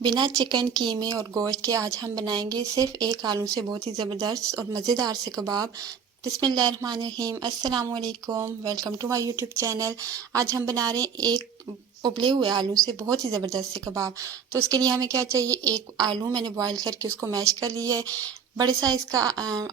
बिना चिकन कीमे और गोश्त के आज हम बनाएंगे सिर्फ एक आलू से बहुत ही ज़बरदस्त और मज़ेदार से कबाब। बिस्मिल्लाहिर्रहमानिर्रहीम, अस्सलाम वालेकुम, welcome to my YouTube channel. आज हम बना रहे हैं एक उबले हुए आलू से बहुत ही ज़बरदस्त से कबाब। तो उसके लिए हमें क्या चाहिए, एक आलू मैंने बॉईल करके उसको मैश कर लिया है। बड़े साइज़ का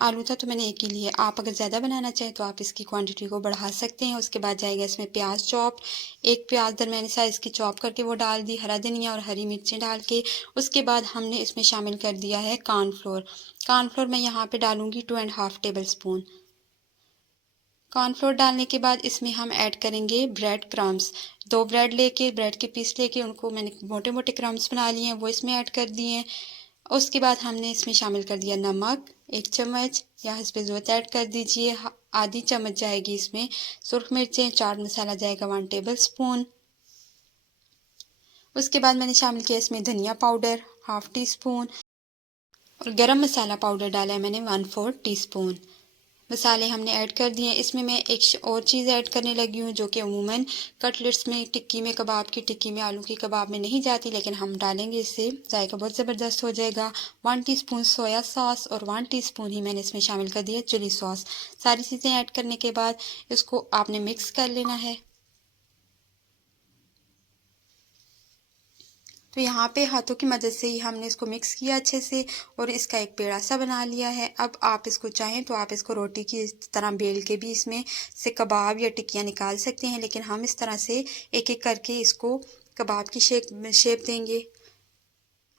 आलू था तो मैंने एक ही लिया। आप अगर ज़्यादा बनाना चाहें तो आप इसकी क्वांटिटी को बढ़ा सकते हैं। उसके बाद जाएगा इसमें प्याज चॉप, एक प्याज दरमियाने साइज़ की चॉप करके वो डाल दी, हरा धनिया और हरी मिर्चें डाल के। उसके बाद हमने इसमें शामिल कर दिया है कॉर्नफ्लोर। कॉर्नफ्लोर मैं यहाँ पे डालूंगी 2.5 टेबल स्पून। कॉर्नफ्लोर डालने के बाद इसमें हम ऐड करेंगे ब्रेड क्रम्स। 2 ब्रेड लेके, ब्रेड के पीस लेके उनको मैंने मोटे मोटे क्रम्स बना लिए हैं, वो इसमें ऐड कर दिए हैं। उसके बाद हमने इसमें शामिल कर दिया नमक 1 चम्मच या हस्बे ज़रूरत ऐड कर दीजिए। आधी चम्मच जाएगी इसमें सुरख मिर्चें, चाट मसाला जाएगा 1 टेबल स्पून। उसके बाद मैंने शामिल किया इसमें धनिया पाउडर 1/2 टी स्पून और गरम मसाला पाउडर डाला है मैंने 1/4 टी स्पून। मसाले हमने ऐड कर दिए हैं। इसमें मैं एक और चीज़ ऐड करने लगी हूँ जो कि अमूमन कटलेट्स में, टिक्की में, कबाब की टिक्की में, आलू की कबाब में नहीं जाती, लेकिन हम डालेंगे, इससे जायका बहुत ज़बरदस्त हो जाएगा। 1 टीस्पून सोया सॉस और 1 टीस्पून ही मैंने इसमें शामिल कर दिया चिली सॉस। सारी चीज़ें ऐड करने के बाद इसको आपने मिक्स कर लेना है। तो यहाँ पे हाथों की मदद से ही हमने इसको मिक्स किया अच्छे से और इसका एक पेड़ा सा बना लिया है। अब आप इसको चाहें तो आप इसको रोटी की तरह बेल के भी इसमें से कबाब या टिक्कियाँ निकाल सकते हैं, लेकिन हम इस तरह से एक एक करके इसको कबाब की शेप देंगे।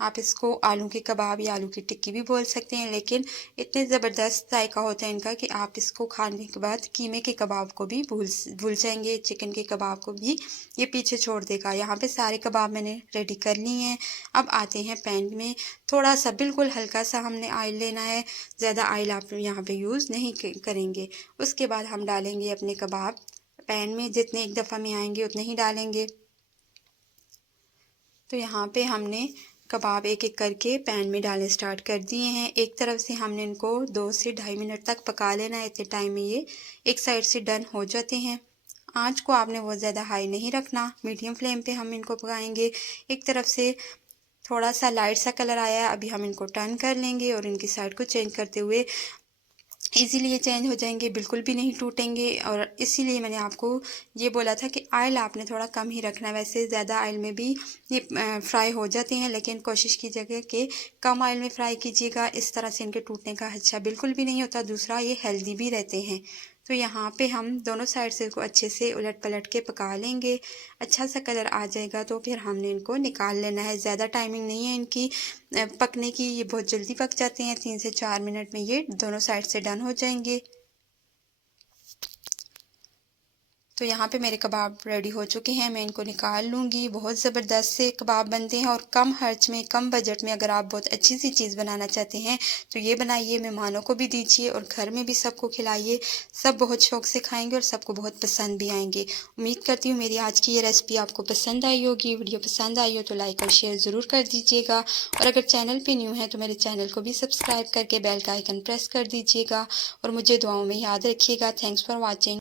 आप इसको आलू के कबाब या आलू की टिक्की भी बोल सकते हैं, लेकिन इतने ज़बरदस्त जायका होता है इनका कि आप इसको खाने के बाद कीमे के कबाब को भी भूल जाएंगे, चिकन के कबाब को भी ये पीछे छोड़ देगा। यहाँ पे सारे कबाब मैंने रेडी कर लिए हैं। अब आते हैं पैन में। थोड़ा सा बिल्कुल हल्का सा हमने ऑयल लेना है, ज़्यादा ऑयल आप यहाँ पे यूज़ नहीं करेंगे। उसके बाद हम डालेंगे अपने कबाब पैन में, जितने एक दफ़ा में आएंगे उतने ही डालेंगे। तो यहाँ पे हमने कबाब एक एक करके पैन में डालने स्टार्ट कर दिए हैं। एक तरफ से हमने इनको 2 से 2.5 मिनट तक पका लेना है। इतने टाइम में ये एक साइड से डन हो जाते हैं। आंच को आपने बहुत ज़्यादा हाई नहीं रखना, मीडियम फ्लेम पे हम इनको पकाएंगे। एक तरफ से थोड़ा सा लाइट सा कलर आया है, अभी हम इनको टर्न कर लेंगे और इनकी साइड को चेंज करते हुए इजीली ये चेंज हो जाएंगे, बिल्कुल भी नहीं टूटेंगे। और इसीलिए मैंने आपको ये बोला था कि ऑयल आपने थोड़ा कम ही रखना है। वैसे ज़्यादा ऑयल में भी ये फ्राई हो जाते हैं, लेकिन कोशिश कीजिएगा कि कम ऑयल में फ्राई कीजिएगा। इस तरह से इनके टूटने का खदशा बिल्कुल भी नहीं होता। दूसरा, ये हेल्दी भी रहते हैं। तो यहाँ पे हम दोनों साइड से इसको अच्छे से उलट पलट के पका लेंगे। अच्छा सा कलर आ जाएगा तो फिर हमने इनको निकाल लेना है। ज़्यादा टाइमिंग नहीं है इनकी पकने की, ये बहुत जल्दी पक जाते हैं। 3 से 4 मिनट में ये दोनों साइड से डन हो जाएंगे। तो यहाँ पे मेरे कबाब रेडी हो चुके हैं, मैं इनको निकाल लूँगी। बहुत ज़बरदस्त से कबाब बनते हैं और कम खर्च में, कम बजट में अगर आप बहुत अच्छी सी चीज़ बनाना चाहते हैं तो ये बनाइए, मेहमानों को भी दीजिए और घर में भी सबको खिलाइए। सब बहुत शौक़ से खाएंगे और सबको बहुत पसंद भी आएंगे। उम्मीद करती हूँ मेरी आज की ये रेसिपी आपको पसंद आई होगी। वीडियो पसंद आई हो तो लाइक और शेयर ज़रूर कर दीजिएगा, और अगर चैनल पर न्यू है तो मेरे चैनल को भी सब्सक्राइब करके बेल का आइकन प्रेस कर दीजिएगा और मुझे दुआओं में याद रखिएगा। Thanks for watching.